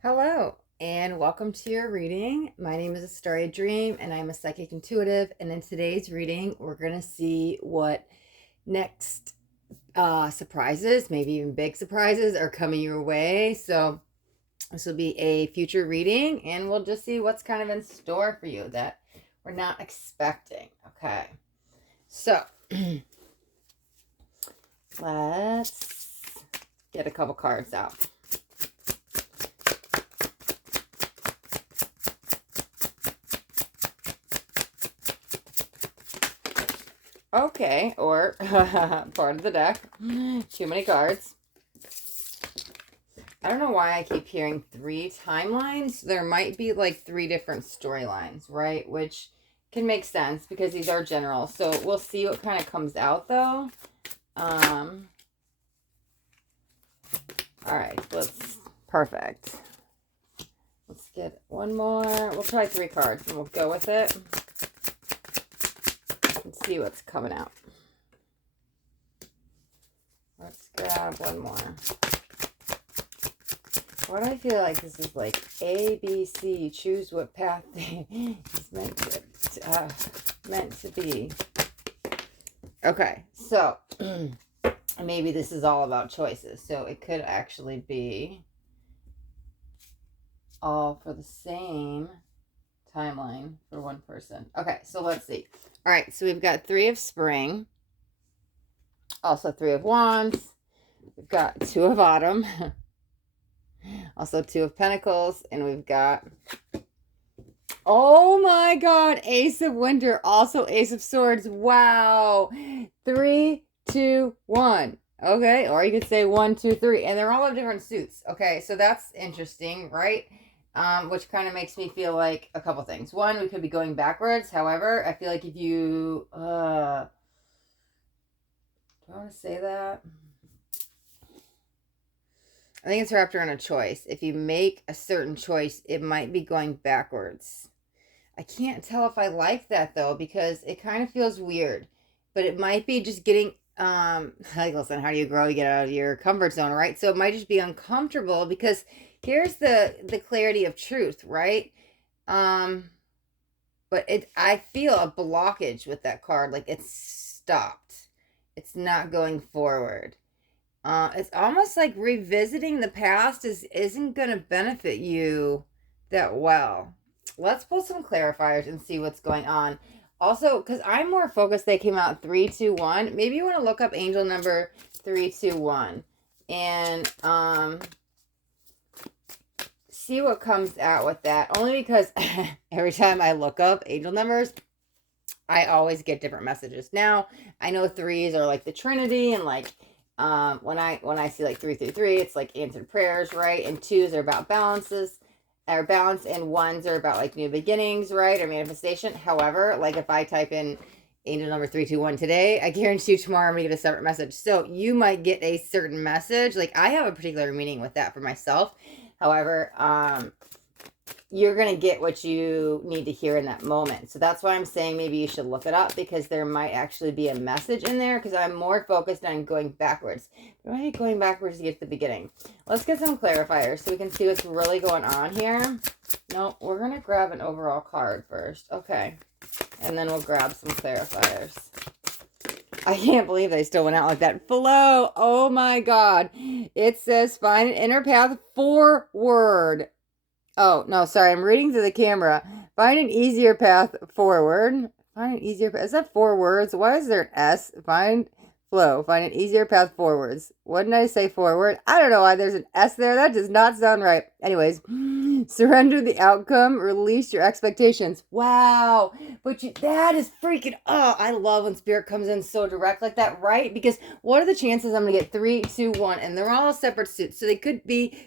Hello, and welcome to your reading. My name is Astaria Dream, and I'm a psychic intuitive. And in today's reading, we're going to see what next surprises, maybe even big surprises, are coming your way. So, this will be a future reading, and we'll just see what's kind of in store for you that we're not expecting. Okay, so let's get a couple cards out. Okay, or part of the deck. Too many cards. I don't know why I keep hearing 3 timelines. There might be like 3 different storylines, right? Which can make sense because these are general. So we'll see what kind of comes out though. All right, perfect. Let's get one more. We'll try 3 cards and we'll go with it. Let's see what's coming out. Let's grab one more. Why do I feel like this is like A, B, C, choose what path is meant to be. Okay, so maybe this is all about choices. So it could actually be all for the same timeline for one person. Okay, so let's see. All right, so we've got 3 of spring, also 3 of wands. We've got 2 of autumn, also 2 of pentacles, and we've got, oh my god, ace of winter, also ace of swords. Wow. 3, 2, 1. Okay, or you could say 1, 2, 3, and they're all of different suits. Okay, so that's interesting, right? Which kind of makes me feel like a couple things. One, we could be going backwards. However, I feel like if you do I want to say that? I think it's wrapped around a choice. If you make a certain choice, it might be going backwards. I can't tell if I like that though, because it kind of feels weird. But it might be just getting like, listen, how do you grow? You get out of your comfort zone, right? So it might just be uncomfortable because here's the clarity of truth, right? But I feel a blockage with that card, like it's stopped. It's not going forward. It's almost like revisiting the past isn't going to benefit you that well. Let's pull some clarifiers and see what's going on. Also, because I'm more focused, they came out 321. Maybe you want to look up angel number 321 and see what comes out with that. Only because every time I look up angel numbers, I always get different messages. Now, I know 3s are like the Trinity, and like when I see like 333, it's like answered prayers, right? And 2s are about balances or balance, and 1s are about like new beginnings, right? Or manifestation. However, like if I type in angel number 321 today, I guarantee you tomorrow I'm gonna get a separate message. So you might get a certain message. Like I have a particular meaning with that for myself. However, you're going to get what you need to hear in that moment. So that's why I'm saying maybe you should look it up, because there might actually be a message in there, because I'm more focused on going backwards. But I might be going backwards to get to the beginning. Let's get some clarifiers so we can see what's really going on here. No, we're going to grab an overall card first. Okay. And then we'll grab some clarifiers. I can't believe they still went out like that. Flow. Oh my God. It says find an inner path forward. Oh, no, sorry. I'm reading to the camera. Find an easier path forward. Find an easier path. Is that 4 words? Why is there an S? Find flow. Find an easier path forwards. What did I say forward? I don't know why there's an S there. That does not sound right. Anyways, surrender the outcome. Release your expectations. Wow. But that is freaking, oh, I love when spirit comes in so direct like that, right? Because what are the chances I'm going to get 3, 2, 1, and they're all separate suits. So they could be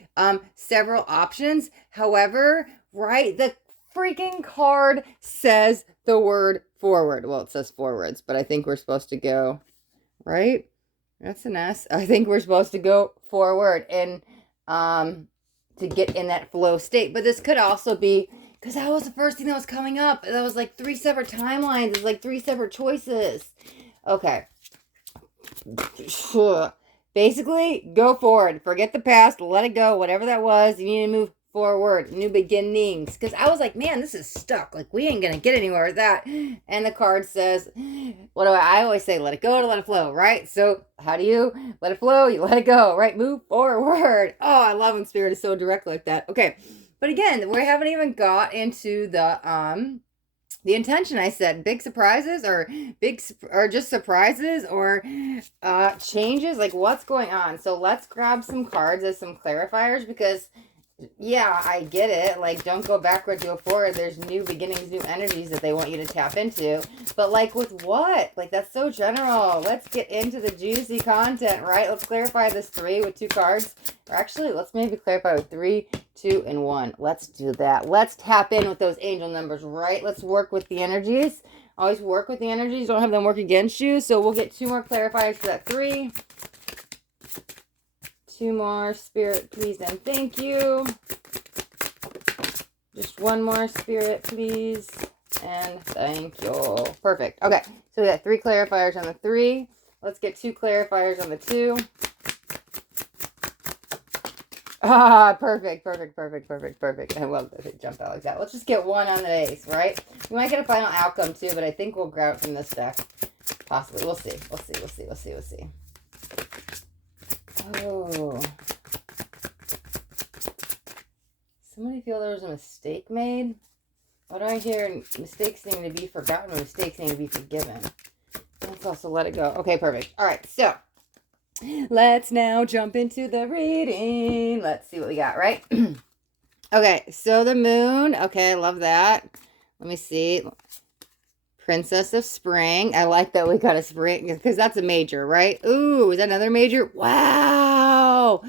several options. However, right, the freaking card says the word forward. Well, it says forwards, but I think we're supposed to go, right? That's an S. I think we're supposed to go forward and to get in that flow state. But this could also be, because that was the first thing that was coming up. That was like 3 separate timelines. It's like 3 separate choices. Okay. Basically, go forward. Forget the past. Let it go. Whatever that was, you need to move forward, new beginnings. Because I was like, man, this is stuck. Like, we ain't going to get anywhere with that. And the card says, what do I always say? Let it go to let it flow, right? So how do you let it flow? You let it go, right? Move forward. Oh, I love when Spirit is so direct like that. Okay. But again, we haven't even got into the intention. I said big surprises or just surprises or changes, like what's going on. So let's grab some cards as some clarifiers, because yeah, I get it. Like, don't go backward, go forward. There's new beginnings, new energies that they want you to tap into. But like with what? Like, that's so general. Let's get into the juicy content, right? Let's clarify this 3 with 2 cards. Or actually, let's maybe clarify with 3, 2, and 1. Let's do that. Let's tap in with those angel numbers, right? Let's work with the energies. Always work with the energies. Don't have them work against you. So we'll get 2 more clarifiers for that 3. 2 more, Spirit, please and thank you. Just 1 more, Spirit, please and thank you. Perfect. Okay, so we got 3 clarifiers on the 3. Let's get 2 clarifiers on the 2. Ah, perfect. I love that it jumped out like that. Let's just get 1 on the ace, right? We might get a final outcome too, but I think we'll grab it from this deck. Possibly. We'll see. We'll see. Oh. Somebody feel there was a mistake made? What do I hear? Mistakes need to be forgotten. Mistakes need to be forgiven. Let's also let it go. Okay, perfect. All right, so let's now jump into the reading. Let's see what we got, right? Okay, so the moon. Okay, I love that. Let me see. Princess of Spring. I like that we got a spring because that's a major, right? Ooh, is that another major? Wow.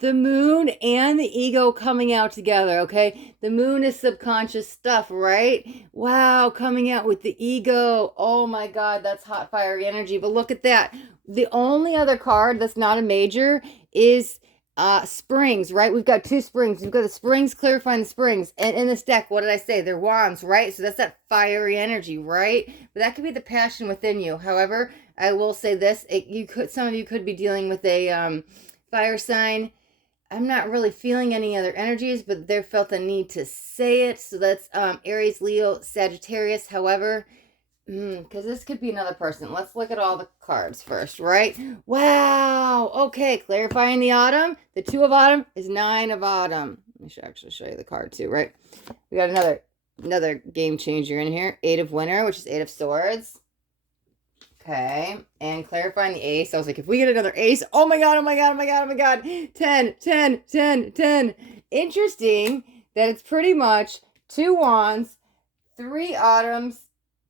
The moon and the ego coming out together, okay? The moon is subconscious stuff, right? Wow, coming out with the ego. Oh my God, that's hot, fiery energy. But look at that. The only other card that's not a major is springs, right? We've got 2 springs. We've got the springs clarifying the springs. And in this deck, what did I say? They're wands, right? So that's that fiery energy, right? But that could be the passion within you. However, I will say this, some of you could be dealing with a fire sign. I'm not really feeling any other energies, but they felt the need to say it. So that's Aries, Leo, Sagittarius. However, because this could be another person. Let's look at all the cards first, right? Wow. Okay, clarifying the autumn. The 2 of autumn is 9 of autumn. I should actually show you the card too, right? We got another game changer in here. 8 of winter, which is 8 of swords. Okay, and clarifying the ace. I was like, if we get another ace, oh my God. 10. Interesting that it's pretty much 2 wands, 3 autumns,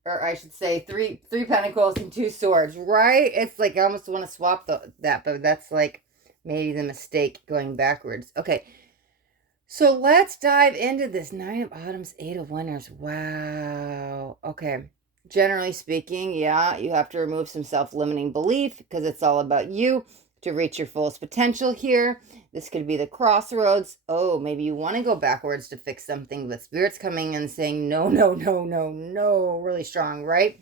or I should say 3 pentacles and 2 swords, right? It's like I almost want to swap that, but that's like maybe the mistake going backwards. Okay, so let's dive into this 9 of autumns, 8 of winters. Wow. Okay. Generally speaking, yeah, you have to remove some self-limiting belief because it's all about you to reach your fullest potential here. This could be the crossroads. Oh, maybe you want to go backwards to fix something, but Spirit's coming and saying, no, really strong, right?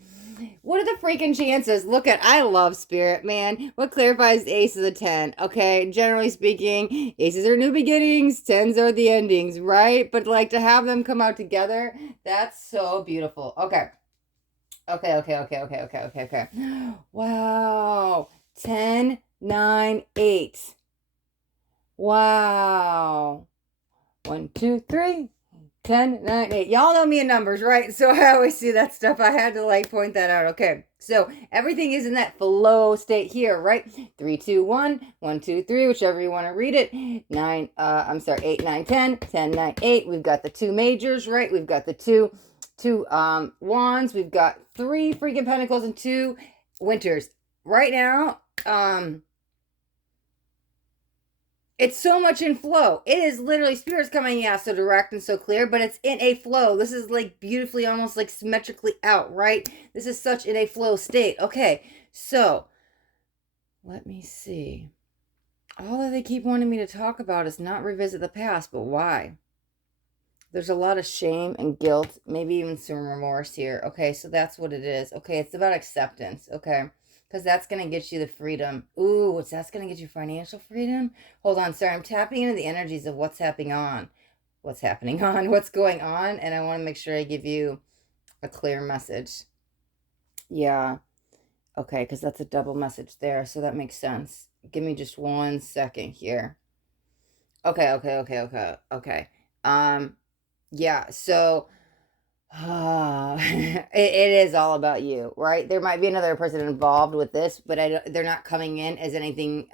What are the freaking chances? Look at, I love Spirit, man. What clarifies the ace of the 10? Okay, generally speaking, aces are new beginnings, 10s are the endings, right? But like to have them come out together, that's so beautiful. Okay. Okay. Wow. 10, 9, 8. Wow. 1, 2, 3. 10, 9, 8. Y'all know me in numbers, right? So I always see that stuff. I had to like point that out. Okay. So everything is in that flow state here, right? 3, 2, 1. 1, 2, 3, whichever you want to read it. 8, 9, 10. 10, 9, 8. We've got the 2 majors, right? We've got the two wands. We've got 3 freaking pentacles and 2 winters. Right now, it's so much in flow. It is literally, Spirit's coming, yeah, so direct and so clear, but it's in a flow. This is like beautifully, almost like symmetrically out, right? This is such in a flow state. Okay, so let me see. All that they keep wanting me to talk about is not revisit the past, but why? There's a lot of shame and guilt, maybe even some remorse here. Okay, so that's what it is. Okay, it's about acceptance, okay? Because that's going to get you the freedom. Ooh, that's going to get you financial freedom? Hold on, sorry, I'm tapping into the energies of what's happening on. what's happening on, what's going on, and I want to make sure I give you a clear message. Yeah. Okay, because that's a double message there, so that makes sense. Give me just 1 second here. Okay. Um, yeah, so it is all about you, right? There might be another person involved with this, but they're not coming in as anything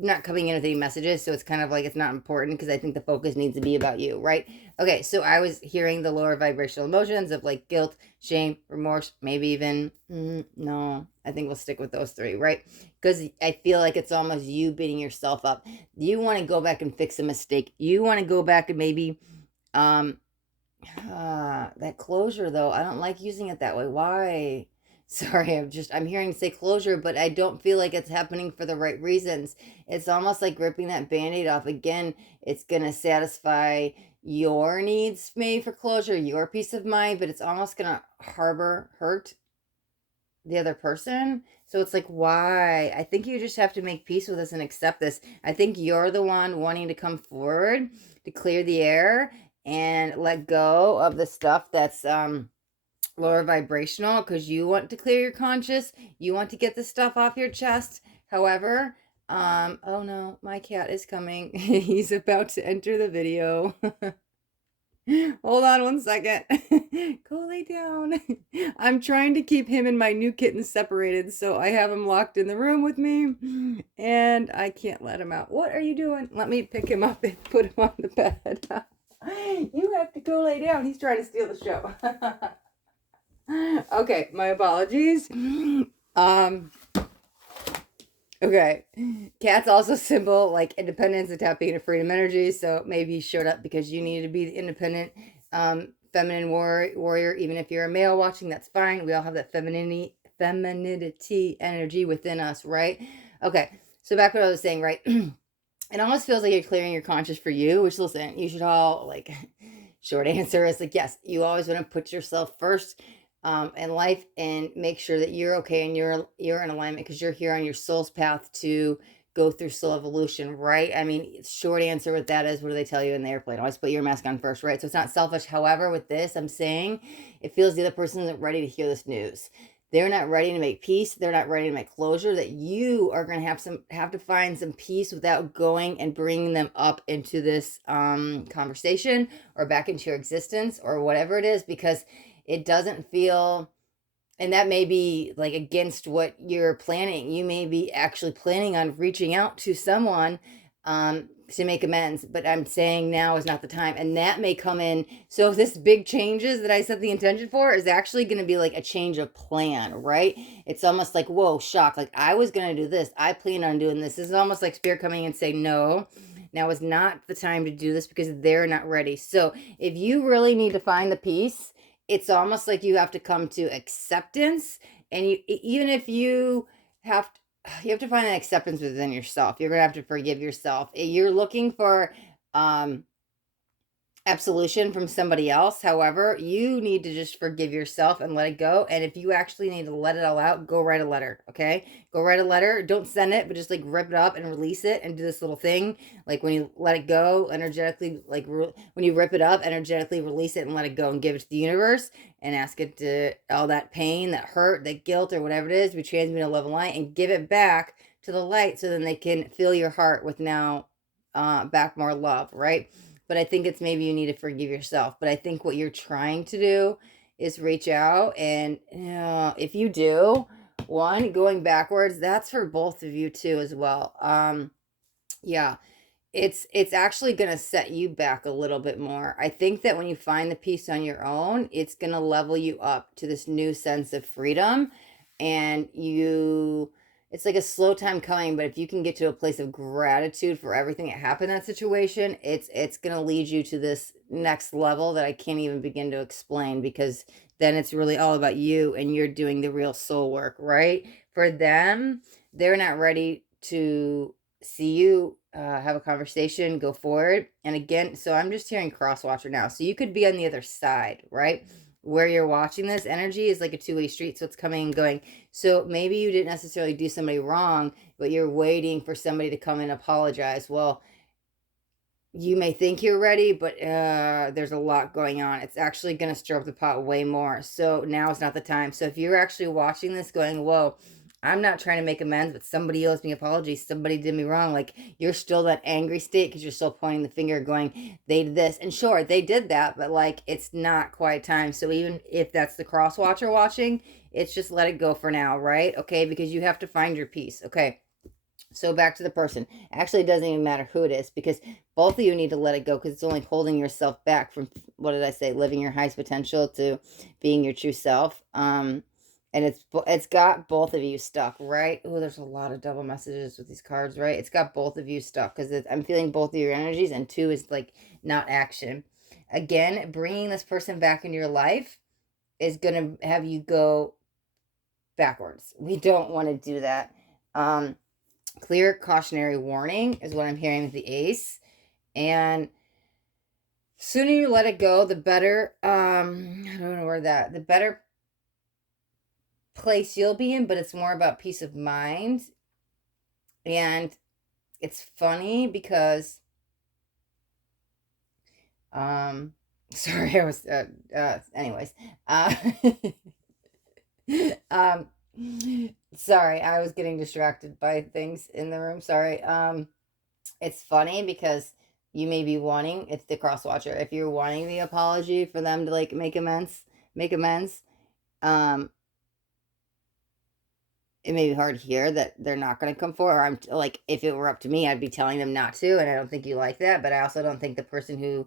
not coming in with any messages, so it's kind of like it's not important because I think the focus needs to be about you, right? Okay, so I was hearing the lower vibrational emotions of like guilt, shame, remorse, maybe even no, I think we'll stick with those three, right? Because I feel like it's almost you beating yourself up. You want to go back and fix a mistake. You want to go back and maybe um that closure though, I don't like using it that way. Why? Sorry, I'm hearing say closure, but I don't feel like it's happening for the right reasons. It's almost like ripping that band-aid off again. It's gonna satisfy your needs maybe for closure, your peace of mind, but it's almost gonna harbor hurt the other person. So it's like, why? I think you just have to make peace with this and accept this. I think you're the one wanting to come forward to clear the air and let go of the stuff that's lower vibrational because you want to clear your conscious. You want to get the stuff off your chest. However, oh no, my cat is coming. He's about to enter the video. Hold on 1 second. Go lay down. I'm trying to keep him and my new kitten separated, so I have him locked in the room with me, and I can't let him out. What are you doing? Let me pick him up and put him on the bed. You have to go lay down. He's trying to steal the show. Okay, my apologies. Okay. Cat's also symbol like independence and tapping into freedom energy. So maybe you showed up because you needed to be the independent, feminine warrior. Even if you're a male watching, that's fine. We all have that femininity energy within us, right? Okay. So back to what I was saying, right? It almost feels like you're clearing your conscience for you, which listen, you should all like short answer is like, yes, you always want to put yourself first in life and make sure that you're okay and you're in alignment because you're here on your soul's path to go through soul evolution, right? I mean, short answer with that is what do they tell you in the airplane? Always put your mask on first, right? So it's not selfish. However, with this, I'm saying it feels the other person isn't ready to hear this news. They're not ready to make peace. They're not ready to make closure. That you are going to have to find some peace without going and bringing them up into this conversation or back into your existence or whatever it is, because it doesn't feel, and that may be like against what you're planning. You may be actually planning on reaching out to someone to make amends, but I'm saying now is not the time, and that may come in. So if this big changes that I set the intention for is actually going to be like a change of plan, right? It's almost like, whoa, shock, like I was going to do this, I plan on doing this. This is almost like spirit coming and saying no, now is not the time to do this because they're not ready. So if you really need to find the peace, it's almost like you have to come to acceptance, and even if you have to find an acceptance within yourself. You're gonna have to forgive yourself. You're looking for absolution from somebody else. However, you need to just forgive yourself and let it go. And if you actually need to let it all out, go write a letter. Okay, go write a letter. Don't send it, but just like rip it up and release it and do this little thing. Like when you let it go energetically, like when you rip it up, energetically release it and let it go and give it to the universe and ask it to, all that pain, that hurt, that guilt, or whatever it is, be transmuted to love and light and give it back to the light, so then they can fill your heart with now back more love, right? But I think it's maybe you need to forgive yourself. But I think what you're trying to do is reach out, and if you do, one, going backwards, that's for both of you too as well. Yeah, it's actually going to set you back a little bit more. I think that when you find the peace on your own, it's going to level you up to this new sense of freedom, and it's like a slow time coming, but if you can get to a place of gratitude for everything that happened in that situation, it's going to lead you to this next level that I can't even begin to explain, because then it's really all about you and you're doing the real soul work, right? For them, they're not ready to see you have a conversation, go forward. And again, so I'm just hearing cross watcher now. So you could be on the other side, right? Where you're watching this energy is like a two-way street. So it's coming and going. So maybe you didn't necessarily do somebody wrong, but you're waiting for somebody to come and apologize. Well, you may think you're ready, but there's a lot going on. It's actually going to stir up the pot way more. So now is not the time. So if you're actually watching this going, whoa, I'm not trying to make amends, but somebody owes me apologies. Somebody did me wrong. Like, you're still that angry state because you're still pointing the finger going, they did this. And sure, they did that, but like, it's not quite time. So even if that's the cross watcher watching, it's just let it go for now, right? Okay, because you have to find your peace. Okay. So back to the person. Actually, it doesn't even matter who it is because both of you need to let it go because it's only holding yourself back from, what did I say, living your highest potential to being your true self. And it's got both of you stuck, right? Oh, there's a lot of double messages with these cards, right? It's got both of you stuck because I'm feeling both of your energies, and two is like not action. Again, bringing this person back into your life is gonna have you go backwards. We don't want to do that. Clear cautionary warning is what I'm hearing with the ace. And sooner you let it go, the better, I don't know where the better place you'll be in, but it's more about peace of mind. And it's funny because, sorry, I was, anyways, um, sorry, I was getting distracted by things in the room. Sorry. It's funny because you may be wanting, it's the cross watcher, if you're wanting the apology for them to like make amends, um it may be hard to hear that they're not going to come forward. Or I'm like, if it were up to me, I'd be telling them not to, and I don't think you like that, but I also don't think the person who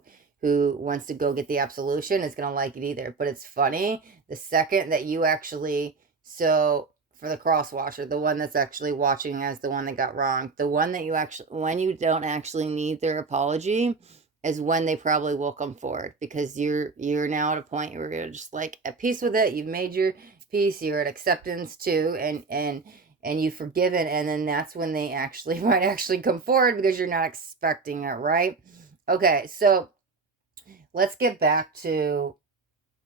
wants to go get the absolution is going to like it either. But it's funny, the second that you actually, so for the cross watcher, the one that's actually watching as the one that got wrong, the one that you actually, when you don't actually need their apology is when they probably will come forward, because you're now at a point where you're just like at peace with it. You've made your peace, you're at acceptance too, and you've forgiven, and then that's when they actually might actually come forward because you're not expecting it, right? Okay, so let's get back to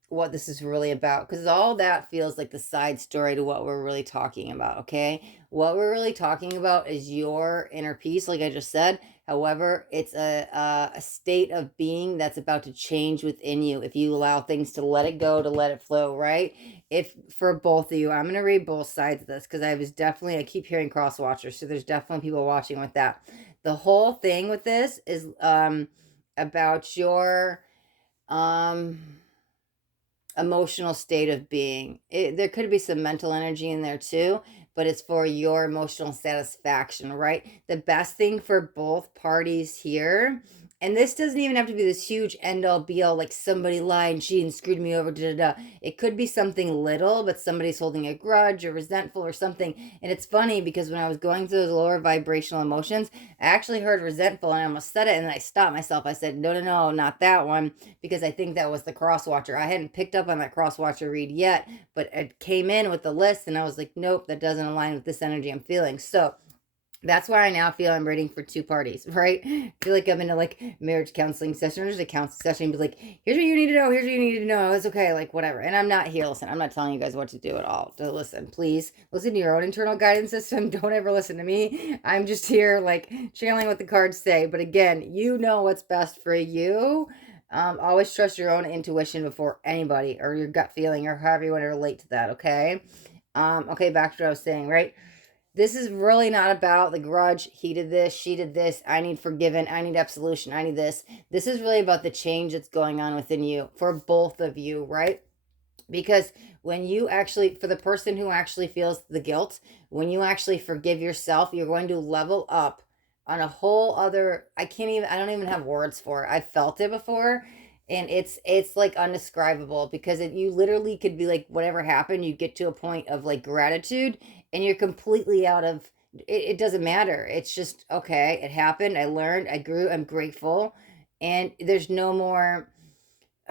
what this is really about, because all that feels like the side story to what we're really talking about. Okay, what we're really talking about is your inner peace, like I just said. However, it's a state of being that's about to change within you if you allow things to let it go, to let it flow, right? If for both of you, I'm going to read both sides of this because I keep hearing cross watchers, so there's definitely people watching with that. The whole thing with this is about your um emotional state of being. There could be some mental energy in there too, but it's for your emotional satisfaction, right? The best thing for both parties here, and this doesn't even have to be this huge end all be all like somebody lied and cheated and screwed me over, da da da. It could be something little, but somebody's holding a grudge or resentful or something. And it's funny because when I was going through those lower vibrational emotions, I actually heard resentful and I almost said it, and then I stopped myself. I said, no, no, no, not that one, because I think that was the cross watcher. I hadn't picked up on that cross watcher read yet, but it came in with the list and I was like, nope, that doesn't align with this energy I'm feeling. So that's why I now feel I'm reading for two parties, right? I feel like I'm in a like marriage counseling session or just a counseling session and be like, here's what you need to know, here's what you need to know. It's okay, like whatever. And I'm not here, listen, I'm not telling you guys what to do at all. To listen, please listen to your own internal guidance system. Don't ever listen to me. I'm just here like channeling what the cards say. But again, you know what's best for you. Always trust your own intuition before anybody, or your gut feeling, or however you want to relate to that, okay? Okay, back to what I was saying, right? This is really not about the grudge. He did this, she did this. I need forgiven. I need absolution. I need this. This is really about the change that's going on within you for both of you, right? Because when you actually, for the person who actually feels the guilt, when you actually forgive yourself, you're going to level up on a whole other, I don't even have words for it. I've felt it before, and it's like undescribable, because you literally could be like, whatever happened, you get to a point of like gratitude, and you're completely out of it doesn't matter. It's just, okay, it happened, I learned, I grew, I'm grateful, and there's no more,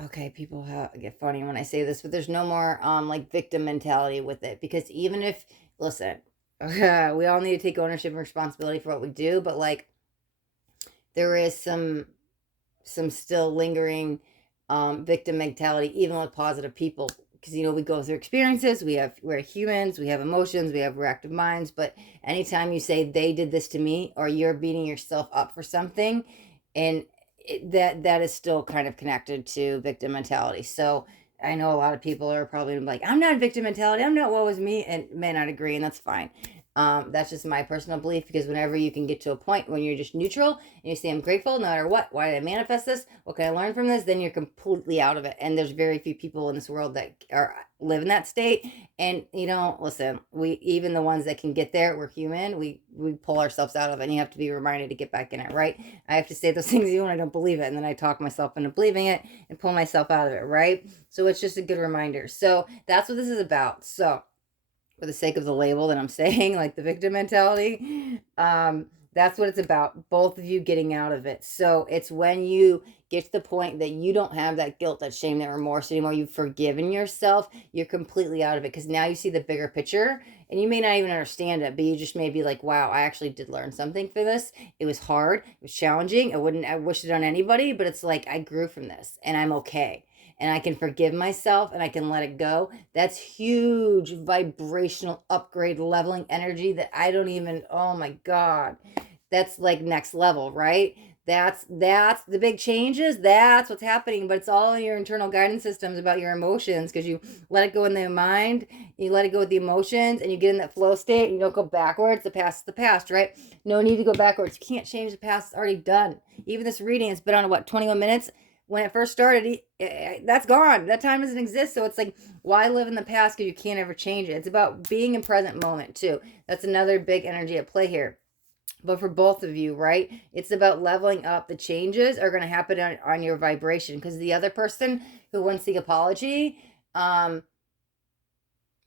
okay, people get funny when I say this, but there's no more like victim mentality with it, because even if, listen, we all need to take ownership and responsibility for what we do, but like there is some still lingering victim mentality even with positive people, because we go through experiences, we're humans, we have emotions, we have reactive minds, but anytime you say they did this to me, or you're beating yourself up for something, and that is still kind of connected to victim mentality. So I know a lot of people are probably like, I'm not victim mentality, I'm not woe is me, and may not agree, and that's fine. That's just my personal belief, because whenever you can get to a point when you're just neutral and you say, I'm grateful no matter what, why did I manifest this, what can I learn from this, then you're completely out of it. And there's very few people in this world that live in that state. And listen, we, even the ones that can get there, we're human, we pull ourselves out of it, and you have to be reminded to get back in it, right? I have to say those things even when I don't believe it, and then I talk myself into believing it and pull myself out of it, right? So it's just a good reminder. So that's what this is about. So for the sake of the label that I'm saying, like the victim mentality, that's what it's about. Both of you getting out of it. So it's when you get to the point that you don't have that guilt, that shame, that remorse anymore. You've forgiven yourself. You're completely out of it, because now you see the bigger picture, and you may not even understand it, but you just may be like, wow, I actually did learn something for this. It was hard. It was challenging. I wish it on anybody, but it's like, I grew from this and I'm okay. And I can forgive myself and I can let it go. That's huge vibrational upgrade, leveling energy that I don't even, oh my God, that's like next level, right? That's the big changes. That's what's happening, but it's all in your internal guidance systems about your emotions, because you let it go in the mind, you let it go with the emotions, and you get in that flow state. And you don't go backwards. The past is the past, right? No need to go backwards. You can't change the past. It's already done. Even this reading, it's been on 21 minutes. When it first started, that's gone. That time doesn't exist. So it's like, why live in the past, because you can't ever change it? It's about being in present moment too. That's another big energy at play here. But for both of you, right, it's about leveling up. The changes are going to happen on your vibration, because the other person who wants the apology,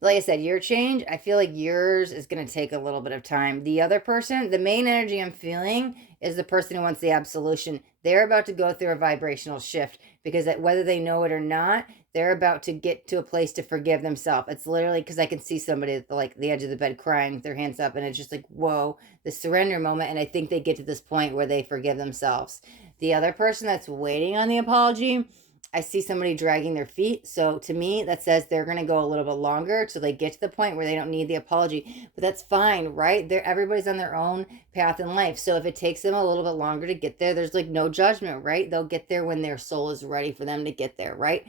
like I said, your change, I feel like yours is going to take a little bit of time. The other person, the main energy I'm feeling is the person who wants the absolution. They're about to go through a vibrational shift, because whether they know it or not, they're about to get to a place to forgive themselves. It's literally, because I can see somebody at the edge of the bed crying with their hands up, and it's just like, whoa, the surrender moment. And I think they get to this point where they forgive themselves. The other person that's waiting on the apology, I see somebody dragging their feet. So to me, that says they're going to go a little bit longer till they get to the point where they don't need the apology. But that's fine, right? Everybody's on their own path in life. So if it takes them a little bit longer to get there, there's like no judgment, right? They'll get there when their soul is ready for them to get there, right?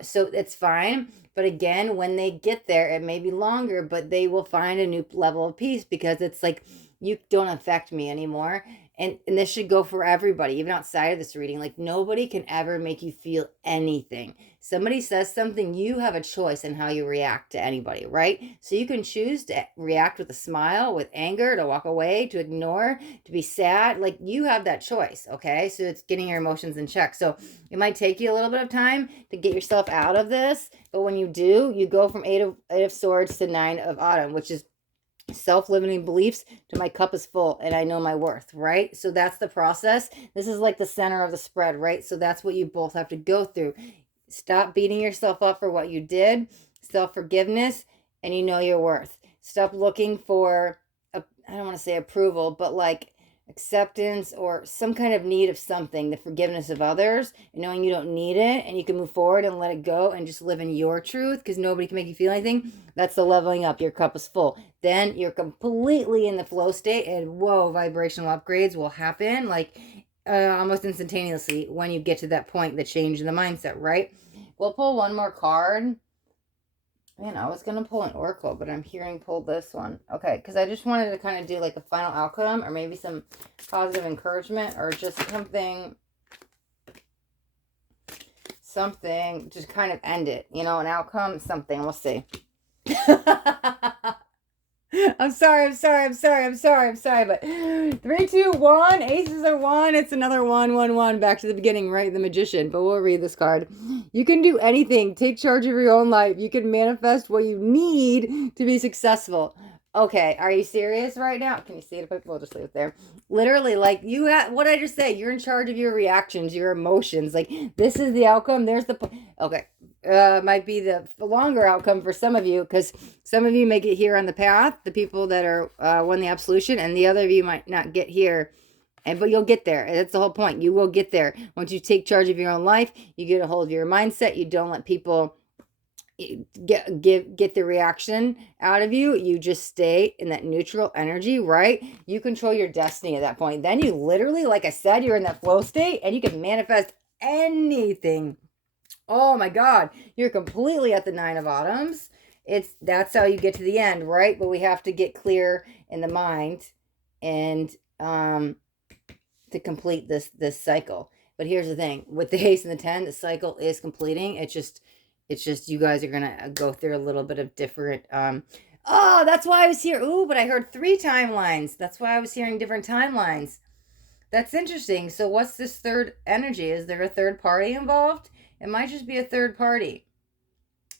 So it's fine. But again, when they get there, it may be longer, but they will find a new level of peace, because it's like, you don't affect me anymore. And this should go for everybody, even outside of this reading. Like, nobody can ever make you feel anything. Somebody says something, you have a choice in how you react to anybody, right? So you can choose to react with a smile, with anger, to walk away, to ignore, to be sad. Like, you have that choice, okay? So it's getting your emotions in check. So it might take you a little bit of time to get yourself out of this, but when you do, you go from Eight of Swords to Nine of Autumn, which is self-limiting beliefs, to my cup is full and I know my worth, right? So that's the process. This is like the center of the spread, right? So that's what you both have to go through. Stop beating yourself up for what you did, self-forgiveness, and you know your worth. Stop looking for, I don't want to say approval, but like acceptance or some kind of need of something, the forgiveness of others, and knowing you don't need it, and you can move forward and let it go and just live in your truth, because nobody can make you feel anything. That's the leveling up. Your cup is full. Then you're completely in the flow state, and whoa, vibrational upgrades will happen like almost instantaneously when you get to that point, the change in the mindset, right? We'll pull one more card. Man, I was going to pull an oracle, but I'm hearing pull this one. Okay, because I just wanted to kind of do like a final outcome, or maybe some positive encouragement, or just something, just kind of end it. An outcome, something. We'll see. I'm sorry, but 3, 2, 1, aces are 1, it's another 1, 1, 1, back to the beginning, right? The Magician. But we'll read this card. You can do anything. Take charge of your own life. You can manifest what you need to be successful. Okay, are you serious right now? Can you see it? We'll just leave it there. Literally, like, what I just say, you're in charge of your reactions, your emotions. Like, this is the outcome. There's the okay. Might be the longer outcome for some of you, because some of you make it here on the path, the people that are won the absolution, and the other of you might not get here, but you'll get there. That's the whole point. You will get there once you take charge of your own life. You get a hold of your mindset. You don't let people get the reaction out of you. You just stay in that neutral energy, right? You control your destiny at that point. Then you literally, like I said, you're in that flow state and you can manifest anything. Oh my God, you're completely at the Nine of Autumns. That's how you get to the end, right? But we have to get clear in the mind and to complete this cycle. But here's the thing, with the Ace and the 10, the cycle is completing. It's just you guys are gonna go through a little bit of different oh, that's why I was here. Ooh, but I heard 3 timelines. That's why I was hearing different timelines. That's interesting. So what's this third energy? Is there a third party involved? It might just be a third party.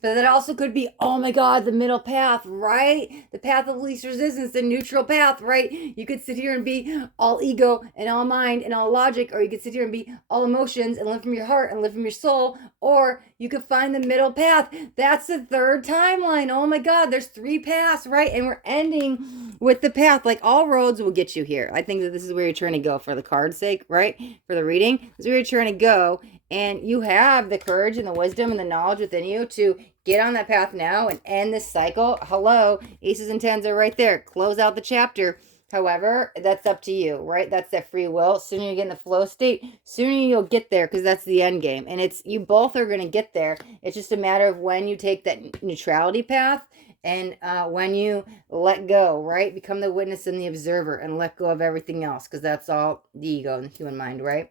But that also could be, oh my God, the middle path, right? The path of least resistance, the neutral path, right? You could sit here and be all ego and all mind and all logic, or you could sit here and be all emotions and live from your heart and live from your soul, or you could find the middle path. That's the third timeline. Oh my God, there's 3 paths, right? And we're ending with the path. Like, all roads will get you here. I think that this is where you're trying to go for the card's sake, right? For the reading, this is where you're trying to go. And you have the courage and the wisdom and the knowledge within you to get on that path now and end this cycle. Hello, aces and tens are right there. Close out the chapter. However, that's up to you, right? That's that free will. Sooner you get in the flow state, sooner you'll get there, because that's the end game. And it's, you both are going to get there. It's just a matter of when you take that neutrality path and when you let go, right? Become the witness and the observer and let go of everything else, because that's all the ego and the human mind, right?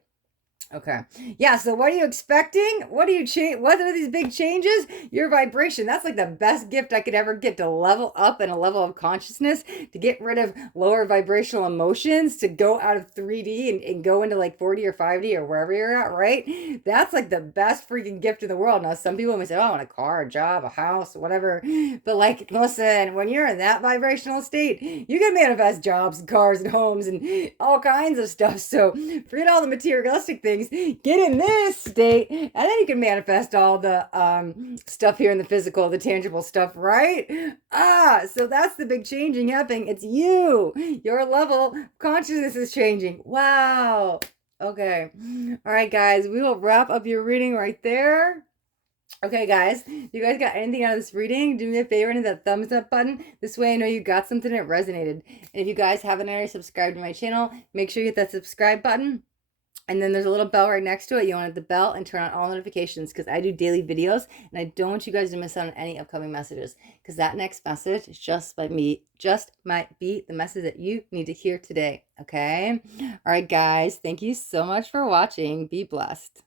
Okay. Yeah, so what are you expecting? What are you what are these big changes? Your vibration. That's like the best gift I could ever get, to level up in a level of consciousness, to get rid of lower vibrational emotions, to go out of 3D and go into like 4D or 5D or wherever you're at, right? That's like the best freaking gift in the world. Now, some people may say, oh, I want a car, a job, a house, whatever. But like, listen, when you're in that vibrational state, you can manifest jobs and cars and homes and all kinds of stuff. So forget all the materialistic things. Get in this state, and then you can manifest all the stuff here in the physical, the tangible stuff, right? So that's the big changing happening. It's you. Your level of consciousness is changing. Wow. Okay. All right, guys, we will wrap up your reading right there. Okay, guys, if you guys got anything out of this reading, do me a favor and hit that thumbs up button. This way I know you got something that resonated. And if you guys haven't already subscribed to my channel, make sure you hit that subscribe button. And then there's a little bell right next to it. You want to hit the bell and turn on all notifications, because I do daily videos and I don't want you guys to miss out on any upcoming messages, because that next message might be the message that you need to hear today. Okay. All right, guys. Thank you so much for watching. Be blessed.